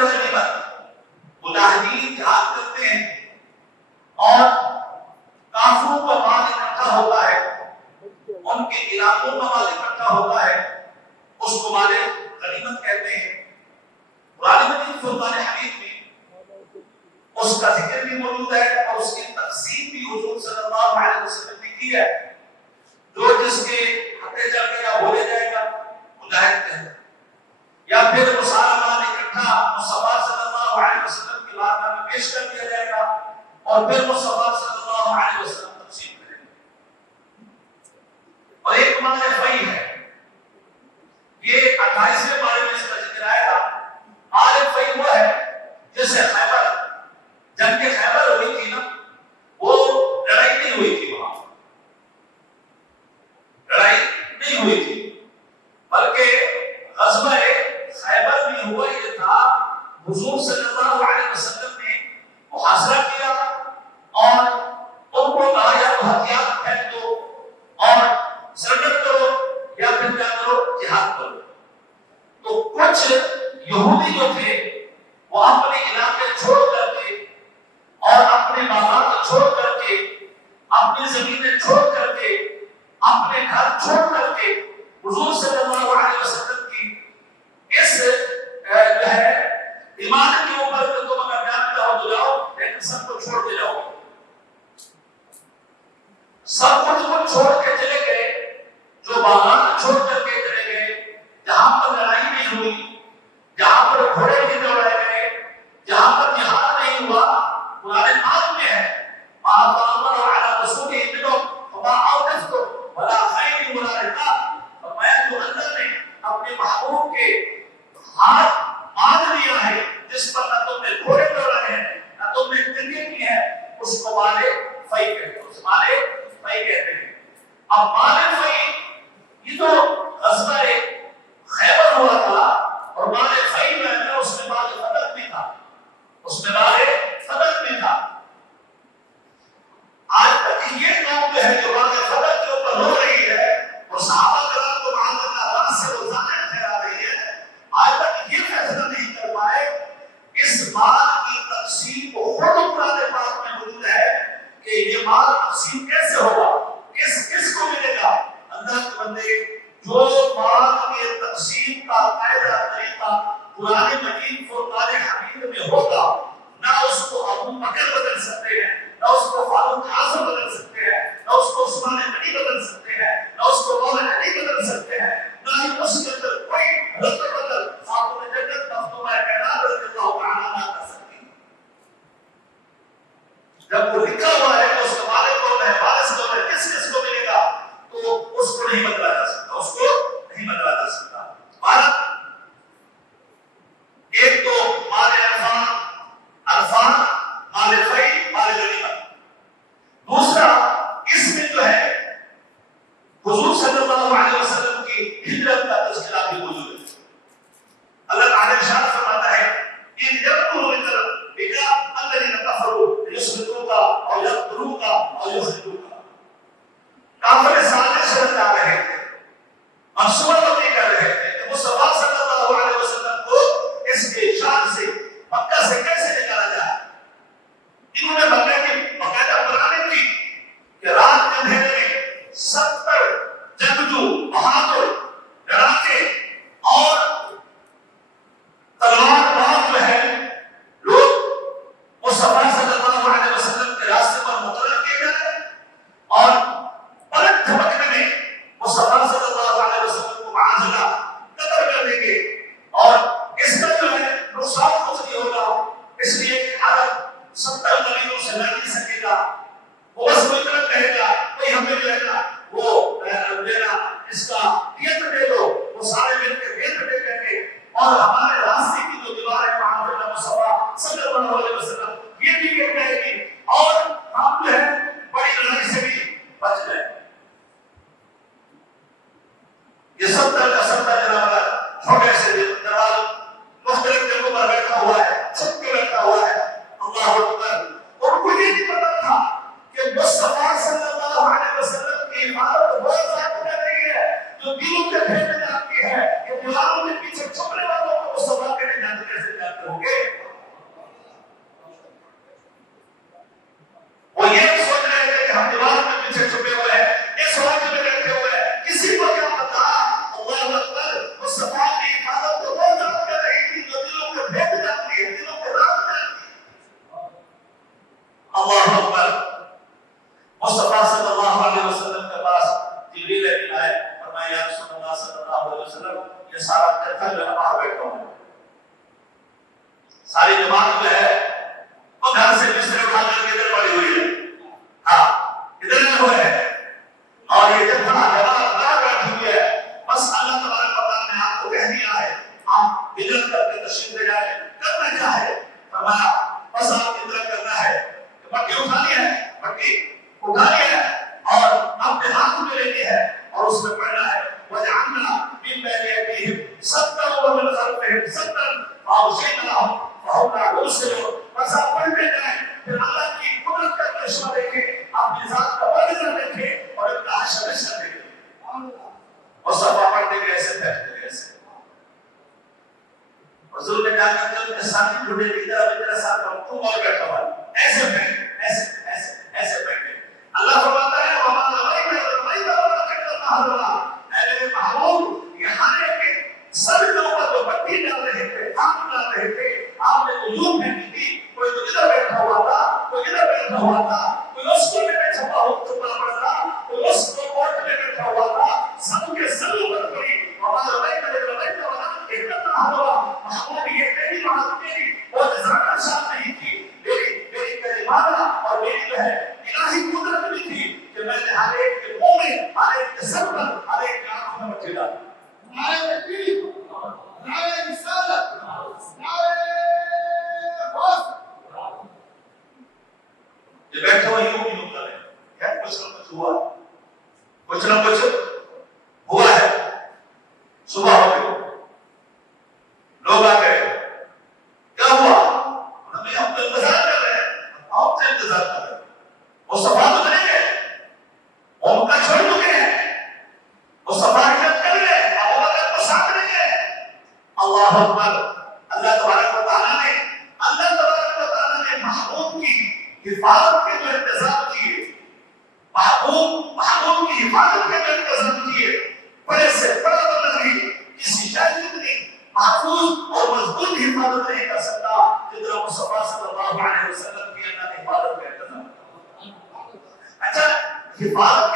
غنیمت مجاہدین جہاد کرتے ہیں اور کافروں کا مال اکٹھا ہوتا ہے، ان کے علاقوں کا مال اکٹھا ہوتا ہے، اس کو مال غنیمت کہتے ہیں۔ قرآن مجید فرقان حمید میں اس کا ذکر بھی موجود ہے اور اس کی تقسیم بھی حضور صلی اللہ علیہ وسلم نے کی ہے۔ جو جس کے ہاتھے چل گیا بولے جائے گا مجاہد کہتے ہیں، یا پھر وہ سارا مال اکٹھا مصطفیٰ صلی اللہ علیہ وسلم کی بارگاہ میں پیش کر دیا جائے گا اور پھر مصطفیٰ صلی اللہ علیہ وسلم تقسیم کریں گے۔ اور ایک مال فی ہے، یہ 28ویں بارے میں اس کا ذکر آئے گا۔ مال فی وہ ہے جسے خیبر، جنگ خیبر ہوئی تھی نا، وہ لڑائی نہیں ہوئی تھی، وہاں لڑائی نہیں ہوئی تھی، بلکہ غزوہ خیبر میں ہوا یہ تھا، حضور صلی اللہ علیہ وسلم نے محاصرہ کیا اور ان کو کہا یا تو ہتھیار پھینک دو اور سرنڈر کرو یا پھر کیا کرو، جہاد کرو۔ تو کچھ یہودی جو تھے وہ اپنے علاقے چھوڑ کر کے اور اپنے باغات چھوڑ کر کے، اپنی زمینیں چھوڑ کر کے، اپنے گھر چھوڑ کر کے حضور صلی اللہ علیہ وسلم کی اس جو ہے ایمان کے اوپر کہ تم اگر جانتے ہو تو جاؤ، لیکن سب کو چھوڑ کے جاؤ، سب کچھ کو چھوڑ کے چلے گئے، جو باغات چھوڑ کر کے چلے گئے، جہاں پر لڑائی نہیں ہوئی، جہاں پر گھوڑے نہیں دوڑائے گئے، جہاں پر جہاد نہیں ہوا۔ قرآن پاک میں ہے اللہ نے اپنے محبوب کے ہاتھ باندھ دیا ہے، جس پر نہ تم نے گھوڑے دوڑائے ہیں نہ تم نے جنگیں کی ہیں، اس کو مال فی کہتے ہیں، اس مال فی کہتے ہیں۔ اب مال فی یہ تو غزوہ خیبر ہوا تھا اور مال فی میں ہے، اس میں مال فتح بھی تھا، اس میں مال فتح بھی تھا۔ آج تک یہ قوم جو ہے جو مال فتح کے اوپر ہو رہی ہے اور صحابہ کرام کو معاذ اللہ راز سے وہ ظاہر ٹھہرا رہی ہے، آج تک یہ فیصلہ نہیں کر پائے اس مال کی تقسیم کو۔ خود قرآن پاک میں موجود ہے کہ یہ مال تقسیم کیسے ہوگا، کس کو ملے گا۔ اللہ کے بندے، جو مال کے تقسیم کا قاعدہ طریقہ قرآن مجید فرقان حمید میں ہوگا، نہ اس کو ابو بکر بدل سکتے ہیں، نہ اس کو فاروق اعظم بدل سکتے ہیں، نہ اس کو عثمان غنی بدل سکتے ہیں، نہ اس کو مولانا علی بدل سکتے ہیں، نہ ہی اس کے اندر کوئی رد بدل خاتون جنت مختومہ کائنات رضی اللہ تعالیٰ عنہا کر سکتی۔ جب وہ لکھا ہوا ہے کہ اس کا مالک کون ہے، وارث کون ہے، کس کو ملے گا، تو اس کو نہیں بدلا جا سکتا، اس کو نہیں بدلا جا سکتا۔ بھارت ایک تو مال عرفان، مال فی، مال غنیمت۔ دوسرا اس میں جو ہے حضور صلی اللہ علیہ وسلم کی ہجرت کا تذکرہ بھی موجود ہے۔ اللہ تعالی ارشاد فرماتا ہے کہ جب تم بکا الذین کفروا یصدقوک او یقتلوک او یخرجوک، کافر سازش رچا رہے تھے، منصوبہ بندی کر رہے تھے کہ مصطفیٰ صلی اللہ علیہ وسلم کو اس کے شان سے مکہ سے کیسے نکالا جائے۔ انہوں نے مکہ کی باقاعدہ پلاننگ کی کہ رات کے اندھیرے میں 70 جنگجو بہادر لڑاکے اور تلوار باز جو ہے لوگ مصطفیٰ صلی اللہ علیہ وسلم کے راستے پر مقرر کیے گئے اور پلک جھپکنے میں مصطفیٰ صلی اللہ علیہ وسلم کو معاذ اللہ قتل کر دیں گے، اور اس کا جو ہے نقصان کچھ نہیں ہوگا، اس لیے کہ عرب 70 قبیلوں سے لڑ نہیں سکے گا۔ وہ بس کوئی طرح کہے گا کوئی ہمیں جو ہے نا وہ میرا اس کا دیت دے دو، وہ سارے مل کے دیت دے دیں گے اور ہمارے راستے کی جو دیوار ہے معاذ اللہ مصطفیٰ صلی اللہ علیہ وسلم یہ بھی گر جائے گی اور ہم جو ہے بڑی لڑائی سے بھی بچ جائیں۔ یہ 70 کا 70 جناب چھوٹے سے جنرل مختلف جگہوں پر بیٹھا سے جاتے ہوں گے. وہ یہ سوچ رہے تھے کہ ہم دیوار کے پیچھے چھپے ہوئے ہیں, اس سوچ میں بیٹھے ہوئے ہیں, کسی کو کیا پتا. اللہ اکبر, اس صفا کی حفاظت تو وہ ذات کر رہی تھی جو دلوں کو بھید جاتی ہے, دلوں کو رات جاتی ہے. اللہ اکبر. مصطفیٰ صلی اللہ علیہ وسلم کے پاس جبریل امین آئے, فرمایا یا رسول اللہ صلی اللہ علیہ وسلم, یہ سارا جتھا جو ہے باہر بیٹھا ہوا ہے, ساری جماعت جو ہے وہ گھر سے بستر اٹھا کر کے ادھر پڑی ہوئی ہے, ہاں ادھر نہ ہوئے ہیں, اور یہ جتھا جماعت باہر بیٹھی ہوئی ہے. بس اللہ تبارک و تعالیٰ نے آپ کو کہہ دیا ہے آپ ہجرت کر کے تشریف لے جائیں, کرنا کیا ہے. فرمایا بس آپ ہجرت کرنا ہے, مٹی اٹھانی ہے, مٹی اٹھانی ہے اور اپنے ہاتھ میں لینی ہے اور اس میں پڑھنا ہے وَجَعَلْنَا مِن بَيْنِ أَيْدِيهِمْ سَدًّا وَمِنْ خَلْفِهِمْ سَدًّا فَأَغْشَيْنَاهُمْ فَهُمْ لَا يُبْصِرُونَ. بس آپ پڑھتے جائیں, پھر اللہ کی قدرت کا کرشمہ دیکھیں, اپنی ذات کا منظر دیکھیں اور ابن حشر دیکھیں. مصطفیٰ پڑھتے گئے ایسے بیٹھتے گئے ایسے. حضور نے کہا کہ ان کے ساتھ جڑے ادھر میرے ساتھ تم اور بیٹھا ہوا ایسے بیٹھے ایسے ایسے ایسے بیٹھے. اللہ فرماتا ہے وَمَا رَمَيْتَ إِذْ رَمَيْتَ وَلَكِنَّ اللَّهَ رَمَىٰ. اے میرے محبوب, یہاں کے سر کے اوپر جو پٹی ڈال رہے تھے, ہاتھ ڈال رہے تھے, آپ نے تو یوں پھینکی تھی, کوئی تو ادھر بیٹھا ہوا تھا, کوئی ادھر بیٹھا ہوا تھا, کوئی اس کونے میں چھپا پڑا تھا, کوئی اس کوٹ میں بیٹھا ہوا تھا, سب کے سر اوپر پڑی. وَمَا رَمَيْتَ إِذْ رَمَيْتَ وَلَكِنَّ اللَّهَ رَمَىٰ. محبوب یہ میری بات میری اور زیادہ شان نہیں تھی, میری کلمات اور میری جو ہے الہی قدرت بھی تھی کہ میں نے ہر ایک کے منہ میں, ہر ایک کے سر پر, ہر ایک کے آنکھوں میں مٹی ڈالی. نعرہ تکبیر, نعرہ رسالت, نعرہ حسن. یہ بیٹھے ہوئے یوں کر رہے ہیں, کچھ نہ کچھ ہوا, کچھ نہ کچھ ہوا ہے. صبح ہو گئی, لوگ آ گئے, کیا ہوا؟ ہمیں ہم تو انتظار کر رہے ہیں, آپ سے انتظار کر رہے ہیں. مصطفیٰ تو چلے گئے, ان کا چھوڑ چکے ہیں, مصطفیٰ ہجرت کر گئے, ابو بکر کو ساتھ لے گئے. اللہ اکبر. اللہ تبارک و تعالیٰ نے محبوب کی حفاظت کے جو انتظام کیے, محبوب کی حفاظت کے جو انتظام کیے, بڑے سے بڑا بندگی کسی شاہد نے محفوظ اور مضبوط حفاظت نہیں کر سکتا جتنا مصطفیٰ صلی اللہ علیہ وسلم کی اللہ نے حفاظت کا انتظام. اچھا, حفاظت